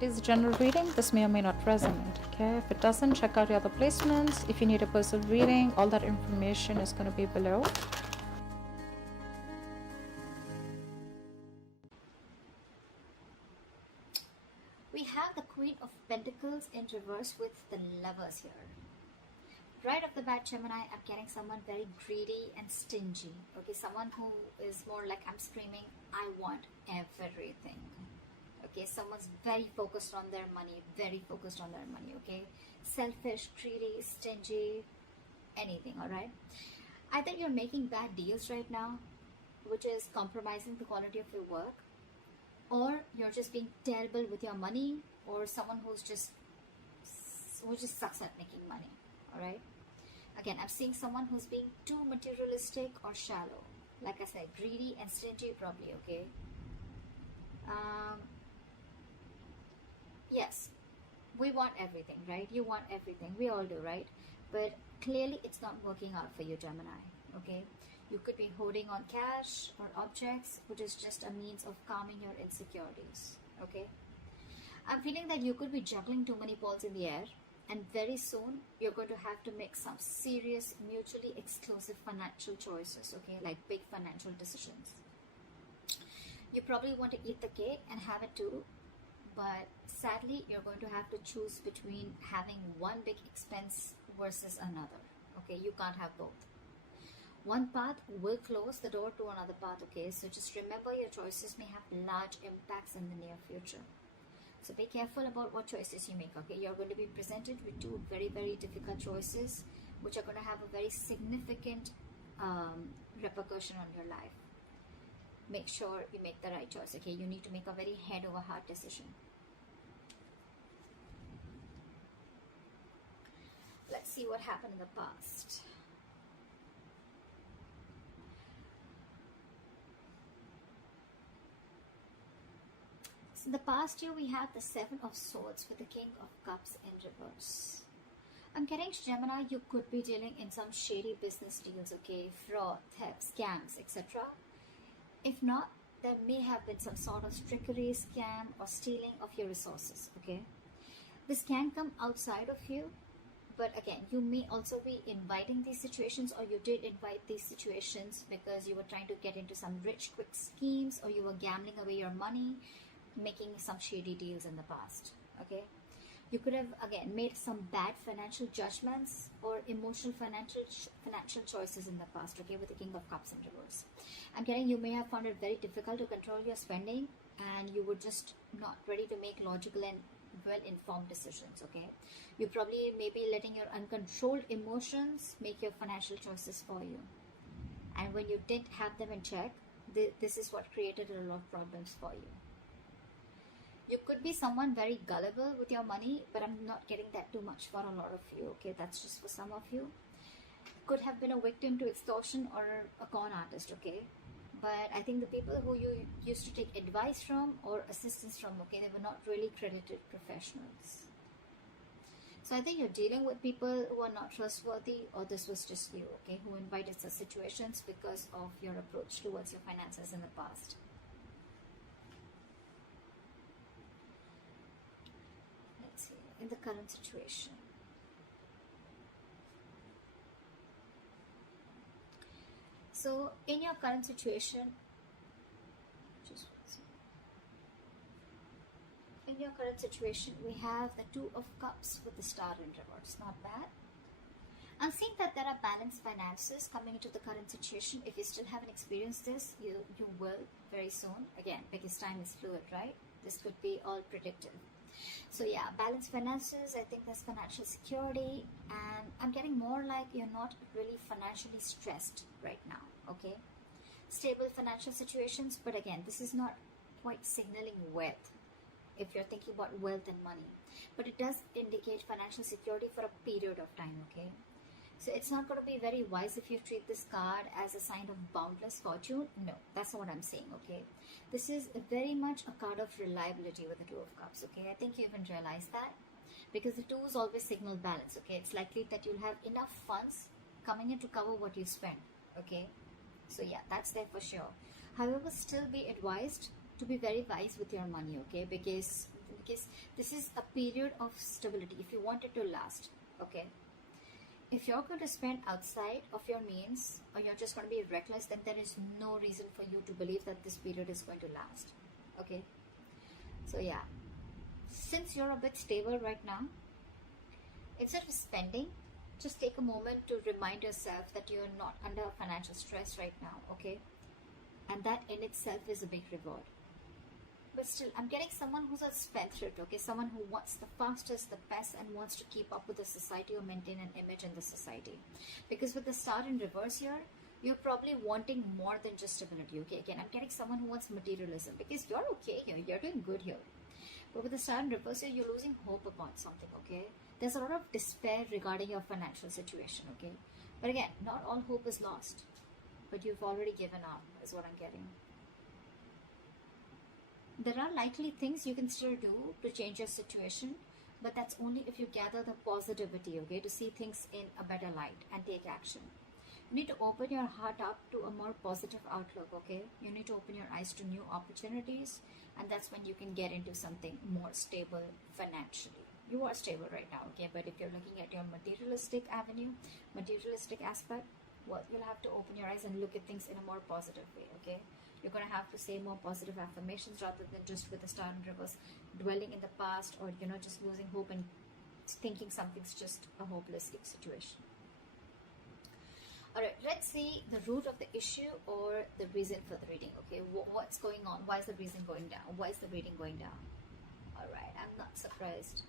It is a general reading. This may or may not resonate. Okay, if it doesn't, check out your other placements. If you need a personal reading, all that information is going to be below. We have the Queen of Pentacles in reverse with the Lovers here. Right off the bat, Gemini, I'm getting someone very greedy and stingy. Okay, someone who is more like, I'm screaming, I want everything. Okay, someone's very focused on their money, okay? Selfish, greedy, stingy, anything, all right? Either you're making bad deals right now, which is compromising the quality of your work, or you're just being terrible with your money, or someone who just sucks at making money, all right? Again, I'm seeing someone who's being too materialistic or shallow. Like I said, greedy and stingy probably, okay? Yes, we want everything, right? You want everything. We all do, right? But clearly it's not working out for you, Gemini, okay? You could be holding on cash or objects, which is just a means of calming your insecurities, okay? I'm feeling that you could be juggling too many balls in the air, and very soon you're going to have to make some serious, mutually exclusive financial choices, okay? Like big financial decisions. You probably want to eat the cake and have it too, but sadly, you're going to have to choose between having one big expense versus another, okay? You can't have both. One path will close the door to another path, okay? So just remember, your choices may have large impacts in the near future. So be careful about what choices you make, okay? You're going to be presented with two very, very difficult choices, which are going to have a very significant repercussion on your life. Make sure you make the right choice, okay? You need to make a very head over heart decision. Let's see what happened in the past. So in the past year, we have the Seven of Swords with the King of Cups in reverse. I'm getting, Gemini, you could be dealing in some shady business deals, okay? Fraud, theft, scams, etc. If not, there may have been some sort of trickery, scam, or stealing of your resources, okay? This can come outside of you, but again, you may also be inviting these situations, or you did invite these situations because you were trying to get into some rich, quick schemes, or you were gambling away your money, making some shady deals in the past, okay? You could have, again, made some bad financial judgments or emotional financial choices in the past, okay, with the King of Cups in reverse. I'm getting, you may have found it very difficult to control your spending, and you were just not ready to make logical and well-informed decisions, okay? You probably may be letting your uncontrolled emotions make your financial choices for you. And when you didn't have them in check, this is what created a lot of problems for you. You could be someone very gullible with your money, but I'm not getting that too much for a lot of you, okay? That's just for some of you. Could have been a victim to extortion or a con artist, okay? But I think the people who you used to take advice from or assistance from, okay, they were not really credited professionals. So I think you're dealing with people who are not trustworthy, or this was just you, okay, who invited such situations because of your approach towards your finances in the past. In the current situation. So in your current situation, we have the Two of Cups with the Star in reverse. Not bad. I'm seeing that there are balanced finances coming into the current situation. If you still haven't experienced this, you will very soon. Again, because time is fluid, right? This could be all predictive. So yeah, balanced finances, I think there's financial security, and I'm getting more like you're not really financially stressed right now, okay? Stable financial situations, but again, this is not quite signaling wealth if you're thinking about wealth and money. But it does indicate financial security for a period of time, okay? So it's not going to be very wise if you treat this card as a sign of boundless fortune. No, that's not what I'm saying, okay? This is very much a card of reliability with the Two of Cups, okay? I think you even realize that, because the twos always signal balance, okay? It's likely that you'll have enough funds coming in to cover what you spend, okay? So yeah, that's there for sure. However, still be advised to be very wise with your money, okay? Because This is a period of stability if you want it to last, okay? If you're going to spend outside of your means, or you're just going to be reckless, then there is no reason for you to believe that this period is going to last, okay? So yeah, since you're a bit stable right now, instead of spending, just take a moment to remind yourself that you're not under financial stress right now, okay? And that in itself is a big reward. But still, I'm getting someone who's a spendthrift, okay? Someone who wants the fastest, the best, and wants to keep up with the society or maintain an image in the society. Because with the star in reverse here, you're probably wanting more than just stability, okay? Again, I'm getting someone who wants materialism, because you're okay here, you're doing good here. But with the star in reverse here, you're losing hope about something, okay? There's a lot of despair regarding your financial situation, okay? But again, not all hope is lost. But you've already given up, is what I'm getting. There are likely things you can still do to change your situation, but that's only if you gather the positivity, okay, to see things in a better light and take action. You need to open your heart up to a more positive outlook, okay? You need to open your eyes to new opportunities, and that's when you can get into something more stable financially. You are stable right now, okay? But if you're looking at your materialistic avenue, materialistic aspect, well, you'll have to open your eyes and look at things in a more positive way, okay? You're going to have to say more positive affirmations rather than just with the star in reverse, dwelling in the past, or, you know, just losing hope and thinking something's just a hopeless situation. Alright, let's see the root of the issue or the reason for the reading, okay? What's going on? Why is the reason going down? Why is the reading going down? Alright, I'm not surprised.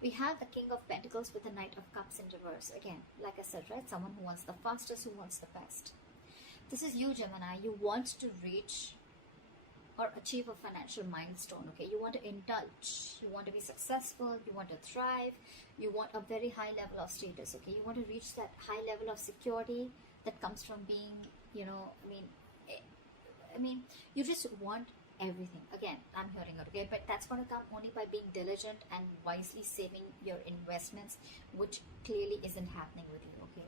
We have the King of Pentacles with the Knight of Cups in reverse. Again, like I said, right? Someone who wants the fastest, who wants the best. This is you, Gemini. You want to reach or achieve a financial milestone, okay? You want to indulge. You want to be successful. You want to thrive. You want a very high level of status, okay? You want to reach that high level of security that comes from being, you know, I mean, you just want everything. Again, I'm hearing it, okay? But that's going to come only by being diligent and wisely saving your investments, which clearly isn't happening with you, okay?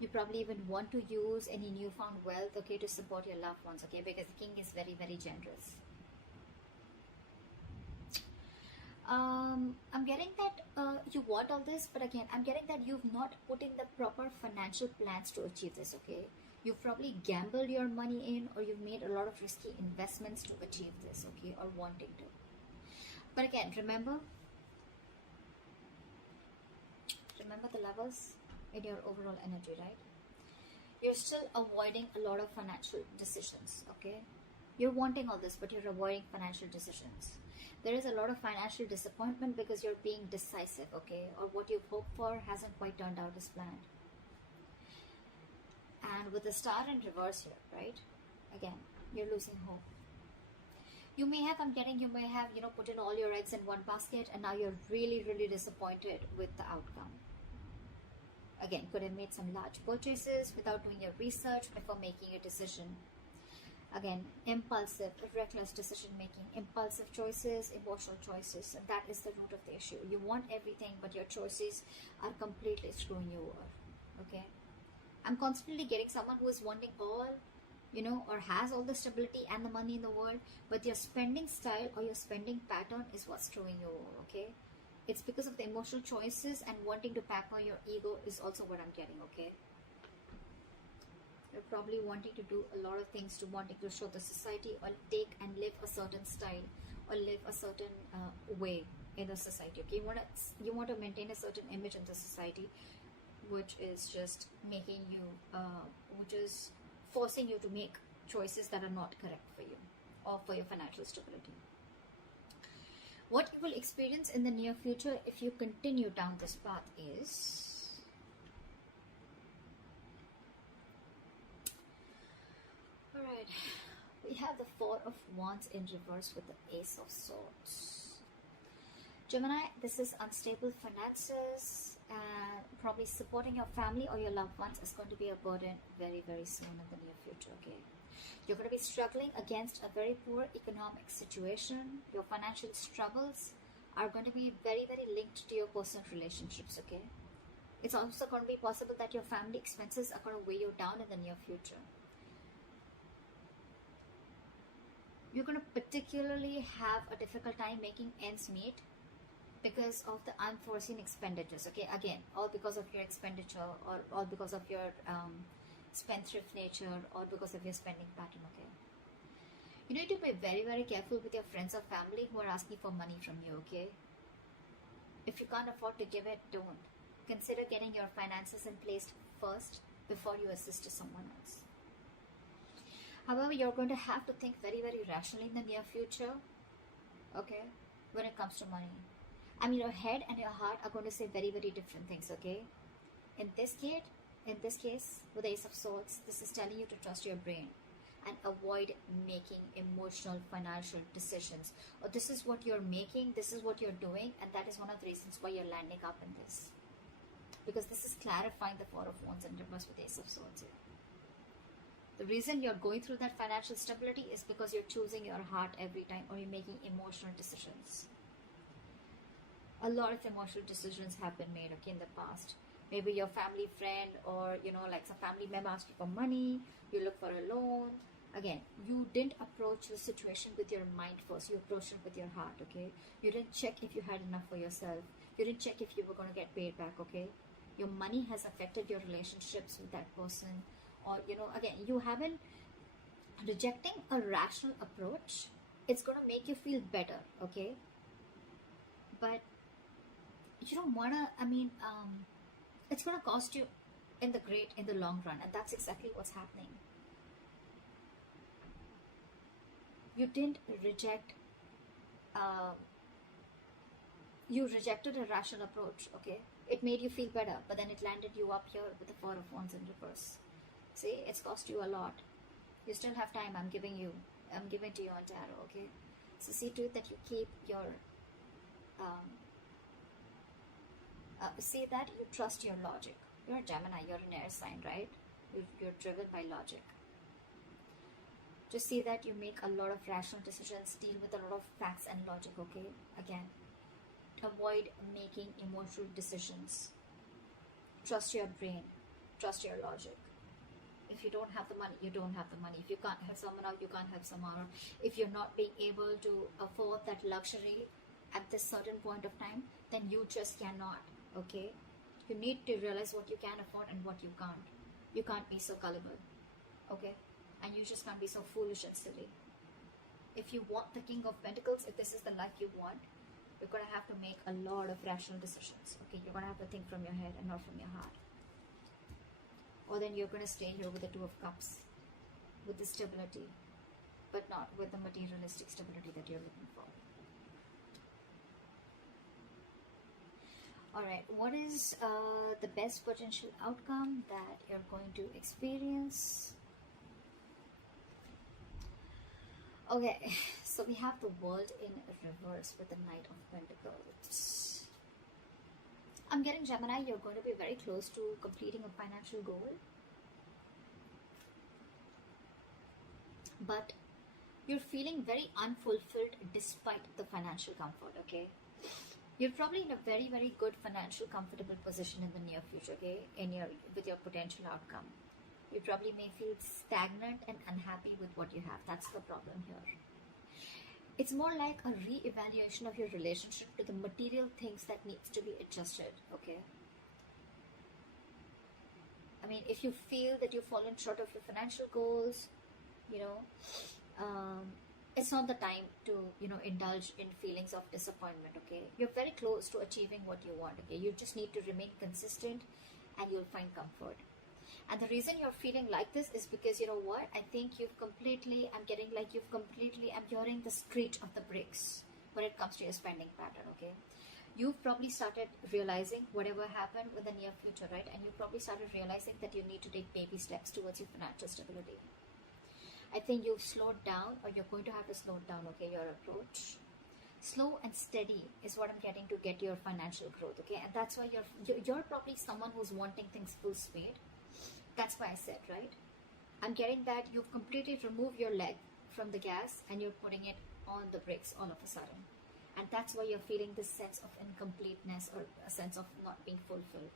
You probably even want to use any newfound wealth, okay, to support your loved ones, okay? Because the King is very, very generous. I'm getting that you want all this, but again, I'm getting that you've not put in the proper financial plans to achieve this, okay? You've probably gambled your money in, or you've made a lot of risky investments to achieve this, okay, or wanting to. But again, remember the levels in your overall energy, right? You're still avoiding a lot of financial decisions, okay? You're wanting all this, but you're avoiding financial decisions. There is a lot of financial disappointment because you're being decisive, okay? Or what you've hoped for hasn't quite turned out as planned. And with the star in reverse here, right? Again, you're losing hope. You may have, you know, put in all your eggs in one basket, and now you're really, really disappointed with the outcome. Again, could have made some large purchases without doing your research before making a decision. Again, impulsive, reckless decision making, impulsive choices, emotional choices, and that is the root of the issue. You want everything, but your choices are completely screwing you over, okay? I'm constantly getting someone who is wanting all, you know, or has all the stability and the money in the world, but your spending style or your spending pattern is what's screwing you over, okay? It's because of the emotional choices and wanting to pamper your ego is also what I'm getting, okay? You're probably wanting to do a lot of things, to wanting to show the society or take and live a certain style or live a certain way in the society, okay? You want to maintain a certain image in the society, which is just making you, which is forcing you to make choices that are not correct for you or for your financial stability. What you will experience in the near future if you continue down this path is alright, we have the Four of Wands in reverse with the Ace of Swords. Gemini, this is unstable finances, and probably supporting your family or your loved ones is going to be a burden very, very soon in the near future, okay? You're going to be struggling against a very poor economic situation. Your financial struggles are going to be very, very linked to your personal relationships, okay? It's also going to be possible that your family expenses are going to weigh you down in the near future. You're going to particularly have a difficult time making ends meet because of the unforeseen expenditures. Okay, again, all because of your expenditure, or all because of your spendthrift nature, or because of your spending pattern. Okay, you need to be very, very careful with your friends or family who are asking for money from you. Okay, if you can't afford to give it, don't. Consider getting your finances in place first before you assist to someone else. However, you're going to have to think very, very rationally in the near future, okay, when it comes to money. I mean, your head and your heart are going to say very, very different things, okay? In this case, with the Ace of Swords, this is telling you to trust your brain and avoid making emotional financial decisions. Or this is what you're making, this is what you're doing, and that is one of the reasons why you're landing up in this. Because this is clarifying the Four of Wands and reverse with the Ace of Swords here. The reason you're going through that financial stability is because you're choosing your heart every time, or you're making emotional decisions. A lot of emotional decisions have been made, okay, in the past. Maybe your family friend, or like some family member asked you for money, you look for a loan. Again, you didn't approach the situation with your mind first, you approached it with your heart, okay? You didn't check if you had enough for yourself. You didn't check if you were going to get paid back, okay? Your money has affected your relationships with that person. Or, again, you haven't. Rejecting a rational approach, it's going to make you feel better, okay? But you don't want to, it's going to cost you in the long run, and that's exactly what's happening. You didn't reject, you rejected a rational approach, okay? It made you feel better, but then it landed you up here with the Four of Wands in reverse. See, it's cost you a lot. You still have time. I'm giving to you on tarot, okay? So see to it that you keep your, see that you trust your logic. You're a Gemini, you're an air sign, right? You're driven by logic. Just see that you make a lot of rational decisions, deal with a lot of facts and logic, okay? Again, avoid making emotional decisions. Trust your brain, trust your logic. If you don't have the money, you don't have the money. If you can't help someone out, you can't help someone out. If you're not being able to afford that luxury at this certain point of time, then you just cannot, okay? You need to realize what you can afford and what you can't. You can't be so gullible, okay? And you just can't be so foolish and silly. If you want the King of Pentacles, if this is the life you want, you're going to have to make a lot of rational decisions, okay? You're going to have to think from your head and not from your heart. Or then you're going to stay here with the Two of Cups, with the stability, but not with the materialistic stability that you're looking for. Alright, what is the best potential outcome that you're going to experience? Okay, so we have the World in reverse with the Knight of Pentacles. I'm getting Gemini, you're going to be very close to completing a financial goal. But you're feeling very unfulfilled despite the financial comfort, okay? You're probably in a very, very good financial comfortable position in the near future, okay? With your potential outcome. You probably may feel stagnant and unhappy with what you have. That's the problem here. It's more like a re-evaluation of your relationship to the material things that needs to be adjusted, okay? I mean, if you feel that you've fallen short of your financial goals, it's not the time to, indulge in feelings of disappointment, okay? You're very close to achieving what you want, okay? You just need to remain consistent and you'll find comfort. And the reason you're feeling like this is because, you know what? I think I'm hearing the screech of the bricks when it comes to your spending pattern, okay? You've probably started realizing whatever happened in the near future, right? And you probably started realizing that you need to take baby steps towards your financial stability. I think you've slowed down, or you're going to have to slow down, okay, your approach. Slow and steady is what I'm getting to get your financial growth, okay? And that's why you're probably someone who's wanting things full speed. That's why I said, right? I'm getting that you've completely removed your leg from the gas and you're putting it on the brakes all of a sudden. And that's why you're feeling this sense of incompleteness or a sense of not being fulfilled.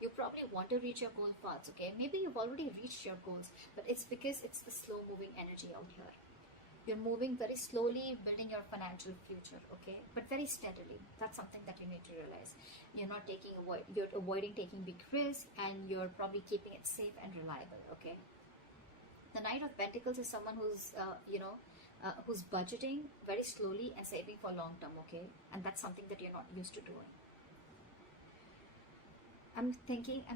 You probably want to reach your goal paths, okay? Maybe you've already reached your goals, but it's because it's the slow moving energy out here. You're moving very slowly, building your financial future, okay? But very steadily. That's something that you need to realize. You're avoiding taking big risks, and you're probably keeping it safe and reliable, okay? The Knight of Pentacles is someone who's, who's budgeting very slowly and saving for long term, okay? And that's something that you're not used to doing. I'm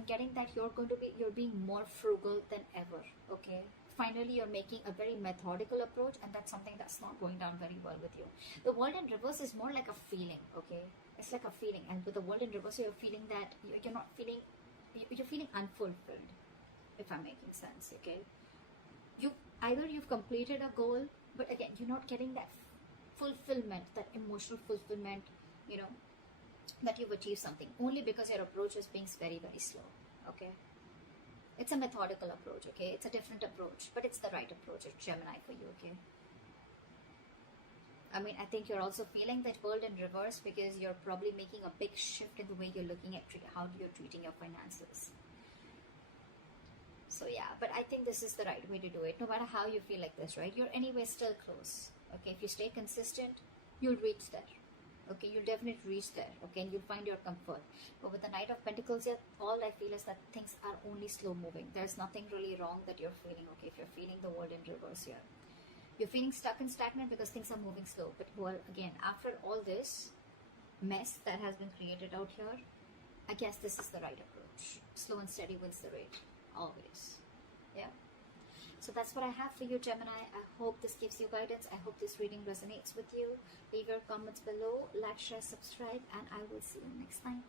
getting that you're being more frugal than ever, okay? Finally, you're making a very methodical approach, and that's something that's not going down very well with you. The World in Reverse is more like a feeling, okay? It's like a feeling, and with the World in Reverse, you're feeling that you're feeling unfulfilled, if I'm making sense, okay? You've completed a goal, but again, you're not getting that fulfillment, that emotional fulfillment, that you've achieved something, only because your approach is being very, very slow, okay? It's a methodical approach, okay? It's a different approach, but it's the right approach. It's Gemini for you, okay? I mean, I think you're also feeling that World in Reverse because you're probably making a big shift in the way you're looking at how you're treating your finances. So yeah, but I think this is the right way to do it. No matter how you feel like this, right? You're anyway still close, okay? If you stay consistent, you'll reach there. Okay, you'll definitely reach there, okay, and you'll find your comfort. But with the Knight of Pentacles here, all I feel is that things are only slow moving. There's nothing really wrong that you're feeling, okay, if you're feeling the World in Reverse here. You're feeling stuck and stagnant because things are moving slow. But well, again, after all this mess that has been created out here, I guess this is the right approach. Slow and steady wins the race, always. Yeah. So that's what I have for you, Gemini. I hope this gives you guidance. I hope this reading resonates with you. Leave your comments below, like, share, subscribe, and I will see you next time.